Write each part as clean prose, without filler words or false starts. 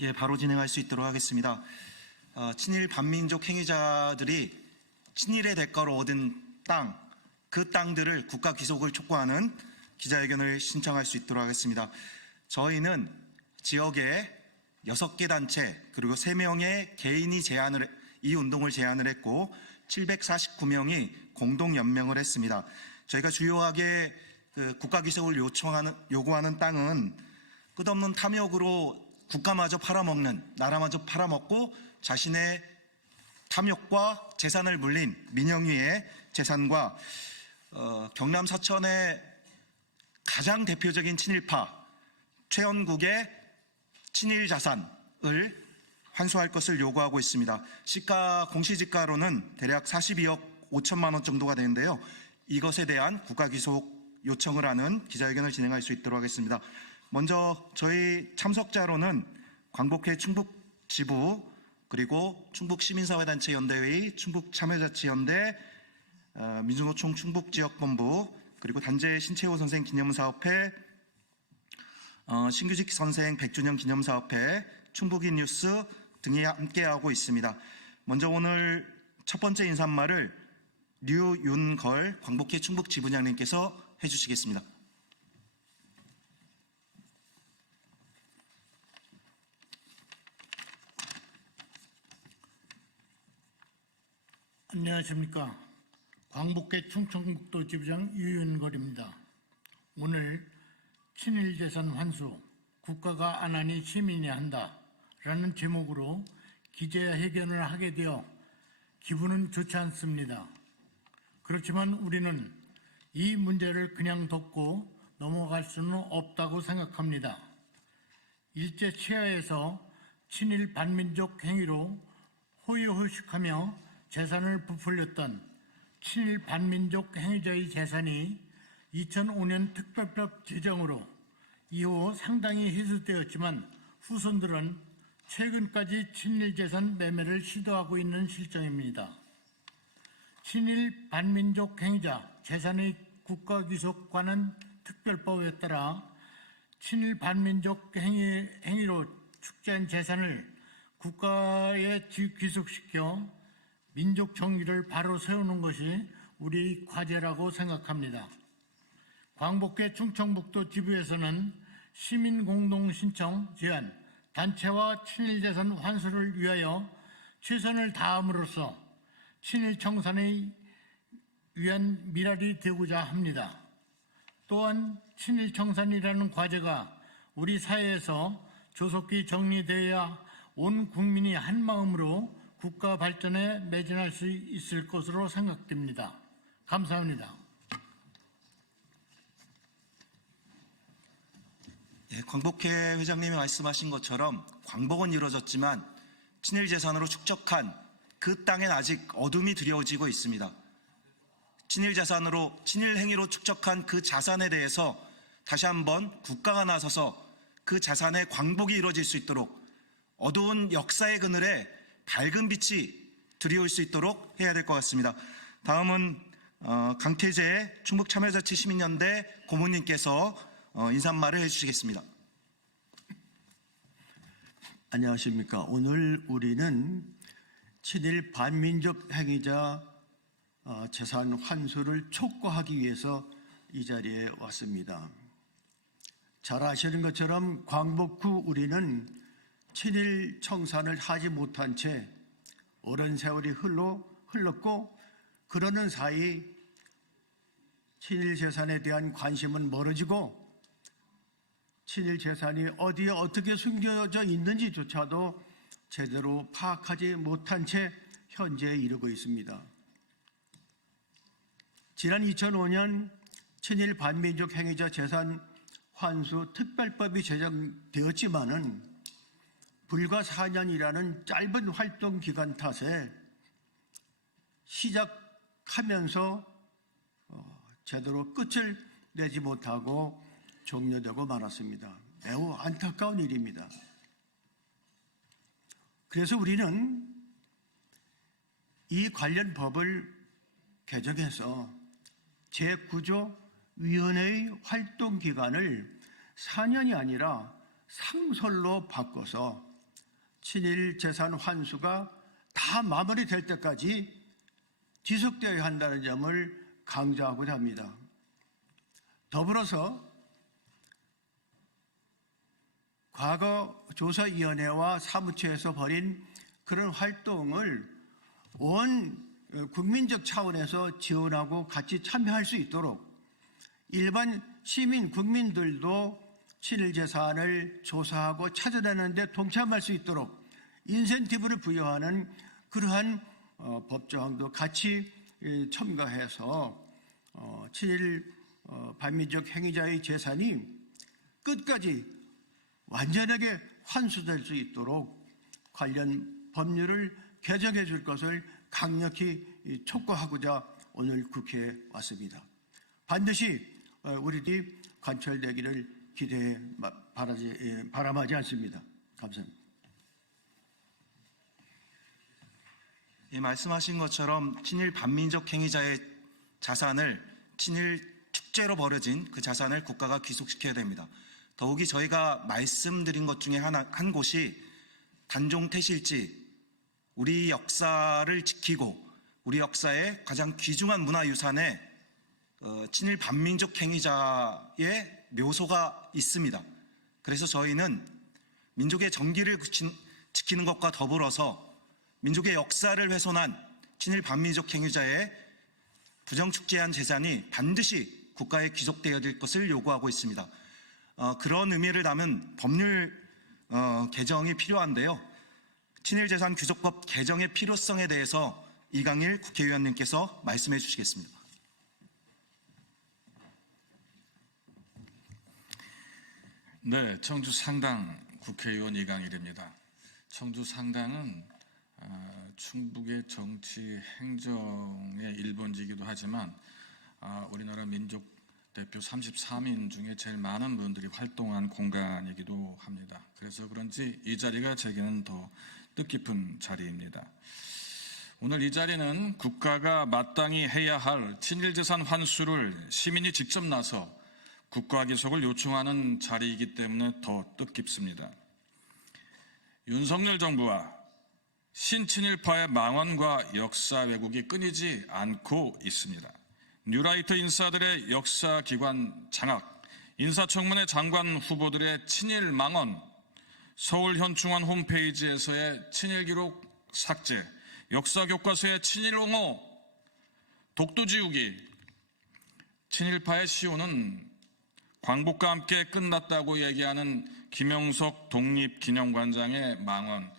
예, 바로 진행할 수 있도록 하겠습니다. 친일 반민족 행위자들이 친일의 대가로 얻은 땅, 그 땅들을 국가 귀속을 촉구하는 기자회견을 신청할 수 있도록 하겠습니다. 저희는 지역에 6개 단체 그리고 3명의 개인이 이 운동을 제안을 했고 749명이 공동 연명을 했습니다. 저희가 주요하게 국가 귀속을 요구하는 땅은 끝없는 탐욕으로 국가마저 팔아먹는, 나라마저 팔아먹고 자신의 탐욕과 재산을 물린 민영위의 재산과 경남 서천의 가장 대표적인 친일파 최연국의 친일 자산을 환수할 것을 요구하고 있습니다. 공시지가로는 대략 42억 5천만 원 정도가 되는데요. 이것에 대한 국가 귀속 요청을 하는 기자회견을 진행할 수 있도록 하겠습니다. 먼저 저희 참석자로는 광복회 충북지부 그리고 충북시민사회단체연대회, 충북참여자치연대, 민주노총 충북지역본부, 그리고 단재 신채호 선생 기념사업회, 신규직 선생 100주년 기념사업회, 충북인뉴스 등이 함께하고 있습니다. 먼저 오늘 첫 번째 인사말을 류윤걸 광복회 충북지부장님께서 해주시겠습니다. 안녕하십니까. 광복회 충청북도 지부장 유윤걸입니다. 오늘 친일재산 환수, 국가가 안 하니 시민이 한다 라는 제목으로 기자회견을 하게 되어 기분은 좋지 않습니다. 그렇지만 우리는 이 문제를 그냥 덮고 넘어갈 수는 없다고 생각합니다. 일제 치하에서 친일 반민족 행위로 호의호식하며 재산을 부풀렸던 친일 반민족 행위자의 재산이 2005년 특별법 제정으로 이후 상당히 해소되었지만 후손들은 최근까지 친일 재산 매매를 시도하고 있는 실정입니다. 친일 반민족 행위자 재산의 국가 귀속 관한 특별법에 따라 친일 반민족 행위로 축제한 재산을 국가에 귀속시켜 민족 정의를 바로 세우는 것이 우리 과제라고 생각합니다. 광복회 충청북도 지부에서는 시민공동신청 제안, 단체와 친일재산 환수를 위하여 최선을 다함으로써 친일 청산에 위한 미랄이 되고자 합니다. 또한 친일 청산이라는 과제가 우리 사회에서 조속히 정리되어야 온 국민이 한마음으로 국가 발전에 매진할 수 있을 것으로 생각됩니다. 감사합니다. 네, 광복회 회장님이 말씀하신 것처럼 광복은 이루어졌지만 친일 재산으로 축적한 그 땅엔 아직 어둠이 드리워지고 있습니다. 친일 행위로 축적한 그 자산에 대해서 다시 한번 국가가 나서서 그 자산의 광복이 이루어질 수 있도록 어두운 역사의 그늘에 밝은 빛이 드리울 수 있도록 해야 될 것 같습니다. 다음은 강태재 충북참여자치 시민연대 고문님께서 인사말을 해주시겠습니다. 안녕하십니까. 오늘 우리는 친일 반민족 행위자 재산 환수를 촉구하기 위해서 이 자리에 왔습니다. 잘 아시는 것처럼 광복 후 우리는 친일 청산을 하지 못한 채 오랜 세월이 흘렀고 그러는 사이 친일 재산에 대한 관심은 멀어지고 친일 재산이 어디에 어떻게 숨겨져 있는지조차도 제대로 파악하지 못한 채 현재에 이르고 있습니다. 지난 2005년 친일 반민족 행위자 재산 환수 특별법이 제정되었지만은 불과 4년이라는 짧은 활동 기간 탓에 시작하면서 제대로 끝을 내지 못하고 종료되고 말았습니다. 매우 안타까운 일입니다. 그래서 우리는 이 관련 법을 개정해서 제9조위원회의 활동 기간을 4년이 아니라 상설로 바꿔서 친일 재산 환수가 다 마무리될 때까지 지속되어야 한다는 점을 강조하고자 합니다. 더불어서 과거 조사위원회와 사무처에서 벌인 그런 활동을 온 국민적 차원에서 지원하고 같이 참여할 수 있도록 일반 시민 국민들도 친일 재산을 조사하고 찾아내는 데 동참할 수 있도록 인센티브를 부여하는 그러한 법조항도 같이 첨가해서 친일 반민족 행위자의 재산이 끝까지 완전하게 환수될 수 있도록 관련 법률을 개정해 줄 것을 강력히 촉구하고자 오늘 국회에 왔습니다. 반드시 우리들이 관철되기를 기대해 바람하지 않습니다. 감사합니다. 예, 말씀하신 것처럼 친일 반민족 행위자의 자산을 친일 축제로 벌어진 그 자산을 국가가 귀속시켜야 됩니다. 더욱이 저희가 말씀드린 것 중에 한 곳이 단종태실지 우리 역사를 지키고 우리 역사의 가장 귀중한 문화유산에 친일 반민족 행위자의 묘소가 있습니다. 그래서 저희는 민족의 정기를 지키는 것과 더불어서 민족의 역사를 훼손한 친일 반민족 행위자의 부정축제한 재산이 반드시 국가에 귀속되어야 될 것을 요구하고 있습니다. 그런 의미를 담은 법률 개정이 필요한데요. 친일재산 귀속법 개정의 필요성에 대해서 이강일 국회의원님께서 말씀해 주시겠습니다. 네, 청주 상당 국회의원 이강일입니다. 청주 상당은 충북의 정치 행정의 일본지이기도 하지만 우리나라 민족 대표 33인 중에 제일 많은 분들이 활동한 공간이기도 합니다. 그래서 그런지 이 자리가 제게는 더 뜻깊은 자리입니다. 오늘 이 자리는 국가가 마땅히 해야 할 친일재산 환수를 시민이 직접 나서 국가 귀속을 요청하는 자리이기 때문에 더 뜻깊습니다. 윤석열 정부와 신친일파의 망언과 역사 왜곡이 끊이지 않고 있습니다. 뉴라이트 인사들의 역사기관 장악, 인사청문회 장관 후보들의 친일 망언, 서울현충원 홈페이지에서의 친일기록 삭제, 역사교과서의 친일 옹호, 독도 지우기, 친일파의 시효는 광복과 함께 끝났다고 얘기하는 김영석 독립기념관장의 망언,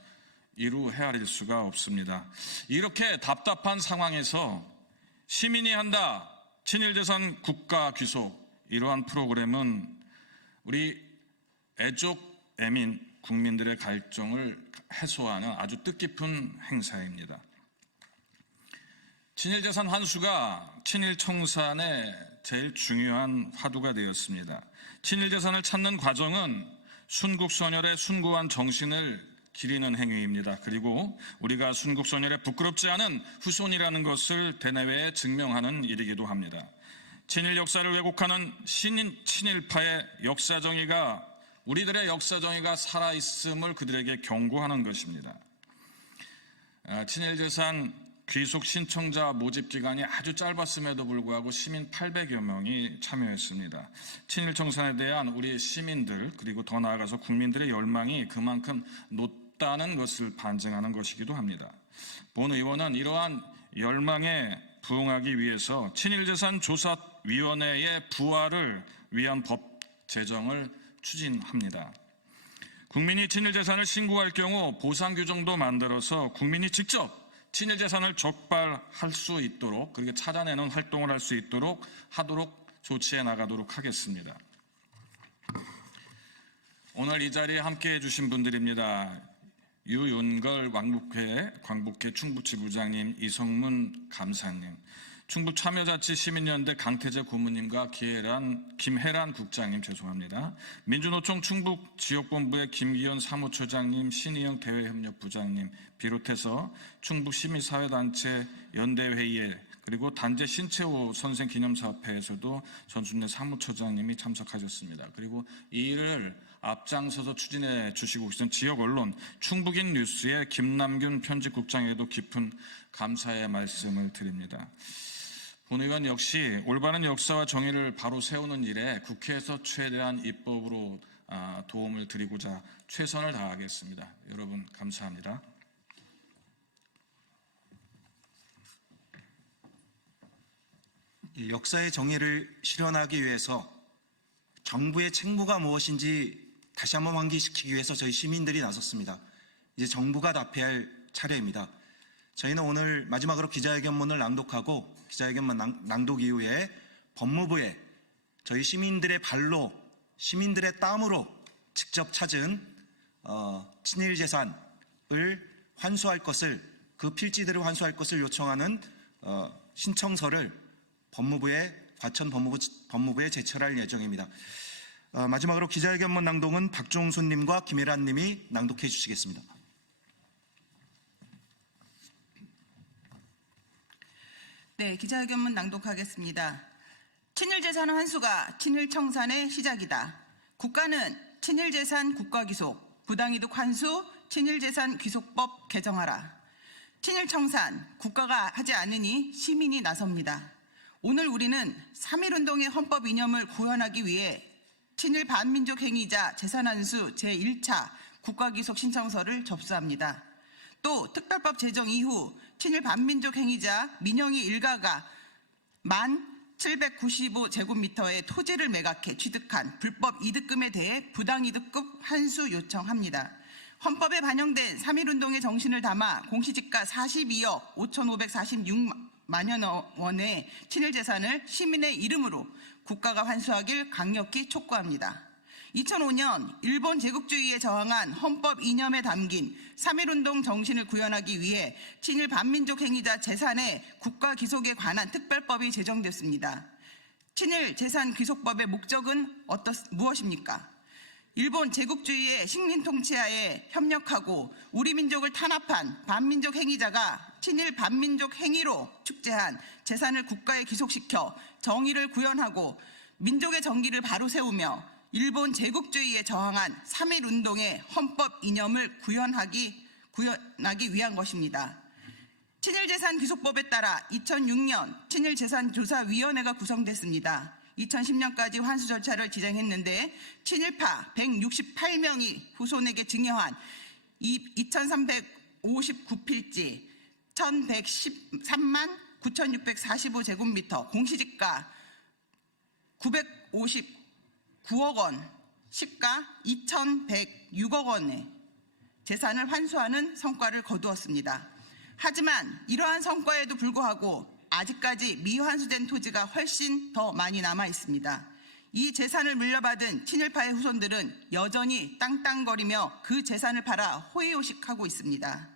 이루 헤아릴 수가 없습니다. 이렇게 답답한 상황에서 시민이 한다, 친일재산 국가 귀속, 이러한 프로그램은 우리 애족 애민 국민들의 갈증을 해소하는 아주 뜻깊은 행사입니다. 친일재산 환수가 친일청산의 제일 중요한 화두가 되었습니다. 친일재산을 찾는 과정은 순국선열의 숭고한 정신을 기리는 행위입니다. 그리고 우리가 순국선열에 부끄럽지 않은 후손이라는 것을 대내외에 증명하는 일이기도 합니다. 친일 역사를 왜곡하는 친일파의 역사정의가 우리들의 역사정의가 살아있음을 그들에게 경고하는 것입니다. 친일재산 귀속 신청자 모집 기간이 아주 짧았음에도 불구하고 시민 800여 명이 참여했습니다. 친일청산에 대한 우리 시민들 그리고 더 나아가서 국민들의 열망이 그만큼 높다는 것을 반증하는 것이기도 합니다. 본 의원은 이러한 열망에 부응하기 위해서 친일재산조사위원회의 부활을 위한 법 제정을 추진합니다. 국민이 친일재산을 신고할 경우 보상규정도 만들어서 국민이 직접 친일재산을 적발할 수 있도록 그렇게 찾아내는 활동을 할 수 있도록 하도록 조치해 나가도록 하겠습니다. 오늘 이 자리에 함께해 주신 분들입니다. 유윤걸 광복회 충북지부장님, 이성문 감사님, 충북참여자치시민연대 강태재 고문님과 김혜란 국장님 죄송합니다. 민주노총 충북지역본부의 김기현 사무처장님, 신희영 대외협력부장님 비롯해서 충북시민사회단체 연대회의에 그리고 단재 신채호 선생 기념사업회에서도 전순례 사무처장님이 참석하셨습니다. 그리고 이 일을 앞장서서 추진해 주시고 계신 지역 언론 충북인 뉴스의 김남균 편집국장에도 깊은 감사의 말씀을 드립니다. 본 의원 역시 올바른 역사와 정의를 바로 세우는 일에 국회에서 최대한 입법으로 도움을 드리고자 최선을 다하겠습니다. 여러분 감사합니다. 이 역사의 정의를 실현하기 위해서 정부의 책무가 무엇인지 다시 한번 환기시키기 위해서 저희 시민들이 나섰습니다. 이제 정부가 답해야 할 차례입니다. 저희는 오늘 마지막으로 기자회견문을 낭독하고 기자회견문 낭독 이후에 법무부에 저희 시민들의 발로 시민들의 땀으로 직접 찾은 친일 재산을 환수할 것을 그 필지들을 환수할 것을 요청하는 신청서를 과천 법무부에 제출할 예정입니다. 마지막으로 기자회견문 낭독은 박종순님과 김혜란님이 낭독해 주시겠습니다. 네, 기자회견문 낭독하겠습니다. 친일재산 환수가 친일청산의 시작이다. 국가는 친일재산 국가귀속, 부당이득 환수, 친일재산 귀속법 개정하라. 친일청산, 국가가 하지 않으니 시민이 나섭니다. 오늘 우리는 3.1운동의 헌법 이념을 구현하기 위해 친일 반민족 행위자 재산환수 제1차 국가귀속 신청서를 접수합니다. 또 특별법 제정 이후 친일 반민족 행위자 민영희 일가가 1,795제곱미터의 토지를 매각해 취득한 불법 이득금에 대해 부당이득급 환수 요청합니다. 헌법에 반영된 3.1운동의 정신을 담아 공시지가 42억 5,546만 원의 친일재산을 시민의 이름으로 국가가 환수하길 강력히 촉구합니다. 2005년 일본 제국주의에 저항한 헌법 이념에 담긴 3.1운동 정신을 구현하기 위해 친일 반민족 행위자 재산의 국가 귀속에 관한 특별법이 제정됐습니다. 친일 재산 귀속법의 목적은 무엇입니까? 일본 제국주의의 식민 통치하에 협력하고 우리 민족을 탄압한 반민족 행위자가 친일 반민족 행위로 축제한 재산을 국가에 귀속시켜 정의를 구현하고 민족의 정기를 바로 세우며 일본 제국주의에 저항한 3.1운동의 헌법 이념을 구현하기 위한 것입니다. 친일재산 귀속법에 따라 2006년 친일재산조사위원회가 구성됐습니다. 2010년까지 환수 절차를 진행했는데 친일파 168명이 후손에게 증여한 2,359필지 1,113만 9,645제곱미터 공시지가 959억 원, 시가 2,106억 원의 재산을 환수하는 성과를 거두었습니다. 하지만 이러한 성과에도 불구하고 아직까지 미환수된 토지가 훨씬 더 많이 남아 있습니다. 이 재산을 물려받은 친일파의 후손들은 여전히 땅땅거리며 그 재산을 팔아 호의호식하고 있습니다.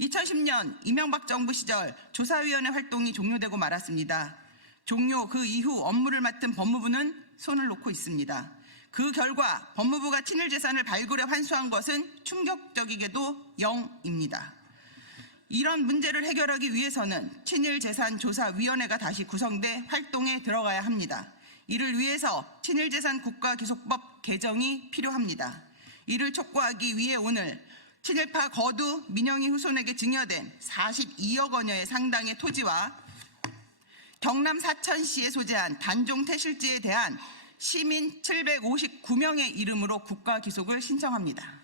2010년 이명박 정부 시절 조사위원회 활동이 종료되고 말았습니다. 종료 그 이후 업무를 맡은 법무부는 손을 놓고 있습니다. 그 결과 법무부가 친일 재산을 발굴해 환수한 것은 충격적이게도 0입니다. 이런 문제를 해결하기 위해서는 친일재산조사위원회가 다시 구성돼 활동에 들어가야 합니다. 이를 위해서 친일재산 국가귀속법 개정이 필요합니다. 이를 촉구하기 위해 오늘 친일파 거두 민영희 후손에게 증여된 42억 원여의 상당의 토지와 경남 사천시에 소재한 단종 태실지에 대한 시민 759명의 이름으로 국가귀속을 신청합니다.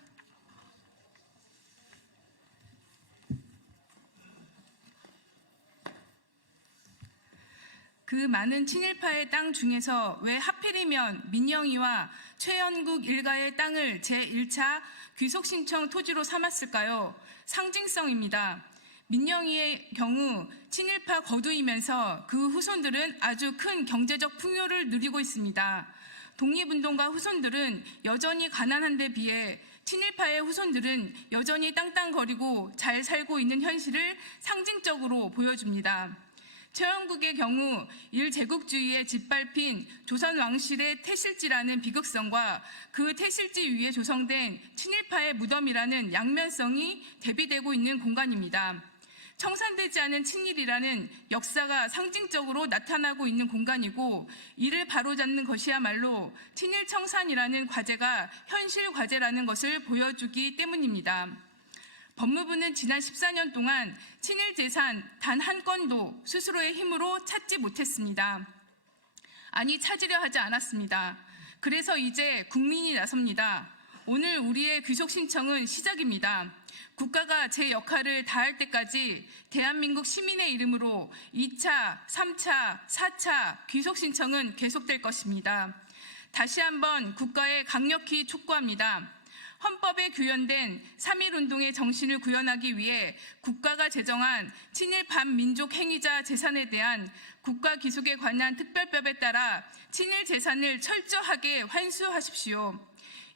그 많은 친일파의 땅 중에서 왜 하필이면 민영희와 최연국 일가의 땅을 제1차 귀속신청 토지로 삼았을까요? 상징성입니다. 민영희의 경우 친일파 거두이면서 그 후손들은 아주 큰 경제적 풍요를 누리고 있습니다. 독립운동가 후손들은 여전히 가난한 데 비해 친일파의 후손들은 여전히 땅땅거리고 잘 살고 있는 현실을 상징적으로 보여줍니다. 최연국의 경우 일제국주의에 짓밟힌 조선 왕실의 태실지라는 비극성과 그 태실지 위에 조성된 친일파의 무덤이라는 양면성이 대비되고 있는 공간입니다. 청산되지 않은 친일이라는 역사가 상징적으로 나타나고 있는 공간이고, 이를 바로잡는 것이야말로 친일 청산이라는 과제가 현실 과제라는 것을 보여주기 때문입니다. 법무부는 지난 14년 동안 친일 재산 단 한 건도 스스로의 힘으로 찾지 못했습니다. 아니, 찾으려 하지 않았습니다. 그래서 이제 국민이 나섭니다. 오늘 우리의 귀속 신청은 시작입니다. 국가가 제 역할을 다할 때까지 대한민국 시민의 이름으로 2차, 3차, 4차 귀속 신청은 계속될 것입니다. 다시 한번 국가에 강력히 촉구합니다. 헌법에 규현된 3.1운동의 정신을 구현하기 위해 국가가 제정한 친일 반민족 행위자 재산에 대한 국가 기속에 관한 특별법에 따라 친일 재산을 철저하게 환수하십시오.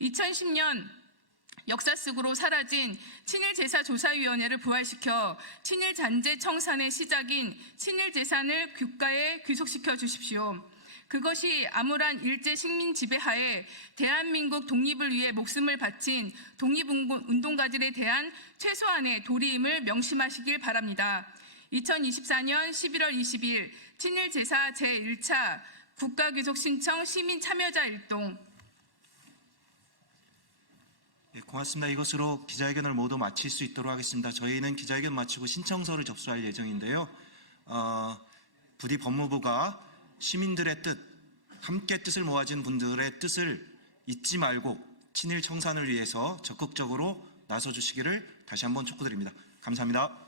2010년 역사 속으로 사라진 친일제사조사위원회를 부활시켜 친일 잔재 청산의 시작인 친일 재산을 국가에 귀속시켜 주십시오. 그것이 암울한 일제 식민 지배하에 대한민국 독립을 위해 목숨을 바친 독립운동가들에 대한 최소한의 도리임을 명심하시길 바랍니다. 2024년 11월 20일 친일제사 제1차 국가귀속 신청 시민 참여자 일동. 예, 고맙습니다. 이것으로 기자회견을 모두 마칠 수 있도록 하겠습니다. 저희는 기자회견 마치고 신청서를 접수할 예정인데요. 부디 법무부가 시민들의 뜻, 함께 뜻을 모아진 분들의 뜻을 잊지 말고 친일 청산을 위해서 적극적으로 나서주시기를 다시 한번 촉구드립니다. 감사합니다.